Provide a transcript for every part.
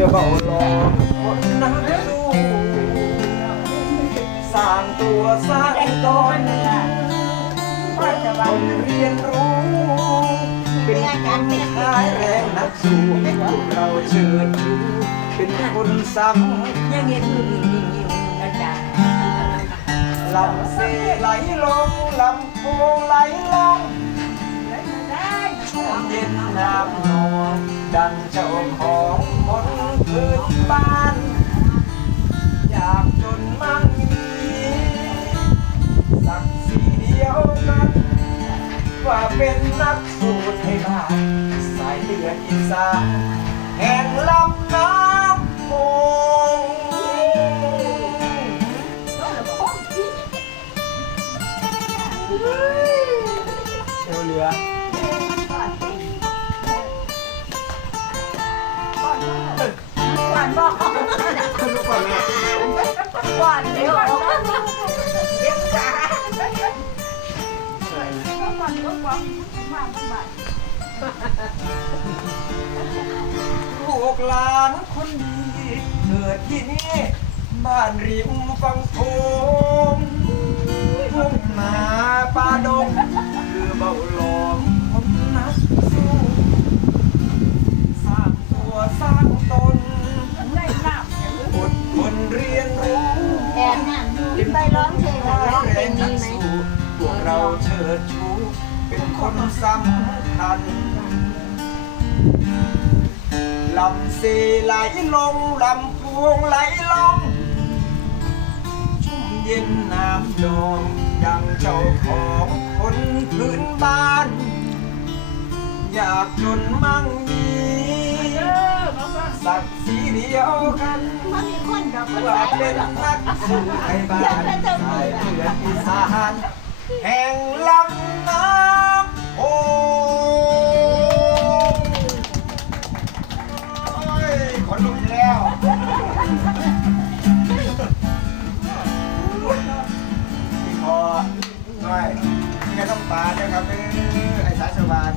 รือเบาลองคนนักสู้สร้างตัวสร้างตนคนเรียนรู้ เป็นคนขายแรงนักสู้พวกเราเชิญชูเป็นคนสำยังเห็นลำเสไหลลงลำโพงไหลลงช่วง เย็นน้ำนองดังเจ้าของคนพื้นบ้าน อยากจนมั่งมีสักสีเดียวกัน ว่าเป็นนักสู้ไทยบ้านสายเลือดอีสานแห่งลำน้ำโขงเอวเหลือ วานเดี๋ยวเย็บขาหวานก็หวานมากมากลูกหลานคนดีเกิดที่นี่ บ้านริมฝั่งโขง กินไปร้องเพลงร้องเพลงนัดีกไหมสู้พวกเราเชิดชูเป็นคนสำคัญลำเสไหลลงลำพวงไหลลงชุ่มเย็นน้ำนองดังเจ้าของคนพื้นบ้าน อยากจนมั่งมี สักสีเดียวกันมันมีคนดอกมันว่าหลเป็นนักสู้ไทยบ้านสายเลือดอีสานแห่งลำน้ำโอ้ยขนลุกแล้วที่คอหน่อยนี่ไงต้องปาด้วยครับไอ้สายสวาน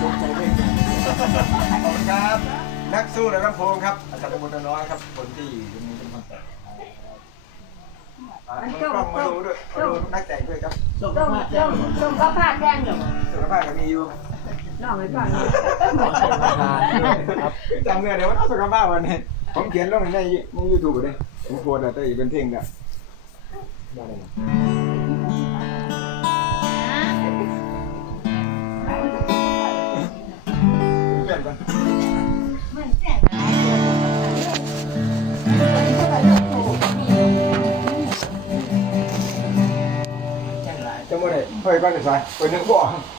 ขอบคุณครับ นักสู้ในลำโพงครับ อาจารย์ตะบุญน้อยครับ คนที่อยู่ตรงนี้เป็นคนแต่งอ่ามือกล้องมาดูด้วยมาดูนักแต่งด้วยครับต้องต้องต้องก็พาดแดงอยู่สุขภาพก็มีอยู่น้องไว้ก่อนจำเงื่อนเดี๋ยวว่าต้องสุขภาพวันนี้ผมเขียนลงในในยูทูบเลยผมโพสต์แต่อีกเป็นเพลงแบบได้เลย เพื่อนกันมันแซ่บจะมาได้เฮ้ยก่อนเลยสายไปนึกบ่